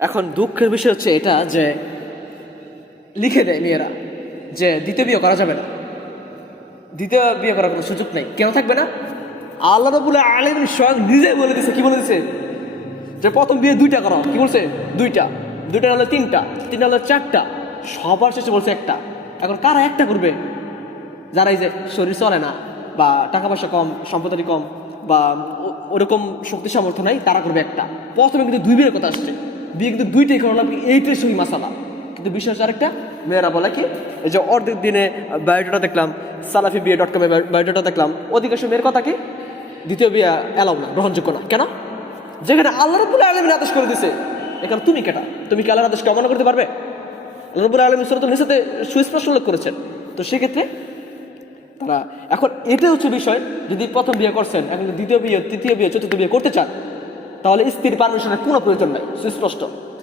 এখন দুঃখের বিষয় হচ্ছে এটা যে লিখে দেয় মেয়েরা যে দ্বিতীয় বিয়ে করা যাবে না, দ্বিতীয় বিয়ে করার কোনো সুযোগ নেই। কেন থাকবে না? আল্লাহ রাব্বুল আলামিন স্বয়ং নিজেই বলে দিছে। কি বলে দিছে? যে প্রথম বিয়ে দুইটা করা। কি বলছে? দুইটা, দুইটা হলে তিনটা, তিনটা হলে চারটা, সবার শেষে বলছে একটা। এখন কারা একটা করবে? যারা এই যে শরীর চলে না, বা টাকা পয়সা কম, সম্পত্তি কম, বা ওরকম শক্তি সামর্থ্য নাই, তারা করবে একটা। প্রথমে কিন্তু দুই বিয়ের কথা আসছে, বিয়ে কিন্তু দুইটাই করানো, এইটাই সহি মাসালা। কিন্তু বিষয় হচ্ছে আরেকটা, মেয়েরা বলে কি, এই যে অর্ধেক দিনে বায়োডাটা দেখলাম, salafibiya.com এ বায়োডাটা দেখলাম, অধিকাংশ মেয়ের কথা কি, দ্বিতীয় বিয়ে অ্যালাউ না, গ্রহণযোগ্য না। কেন? যেখানে আল্লাহ রাব্বুল আলামিন আদেশ করে দিছে, এখানে তুমি কেটা? তুমি কি আল্লাহর আদেশকে অমান্য করতে পারবে? আল্লাহ রাব্বুল আলামিন সূরাতুন নিসাতে সুস্পষ্ট উল্লেখ করেছেন। তো সেক্ষেত্রে তারা এখন এটা হচ্ছে বিষয়, যদি প্রথম বিয়ে করছেন, এখন দ্বিতীয় বিয়ে, তৃতীয় বিয়ে, চতুর্থ বিয়ে করতে চান, তাহলে স্ত্রীর পারমিশনের কোনো প্রয়োজন নাই, সুস্পষ্ট।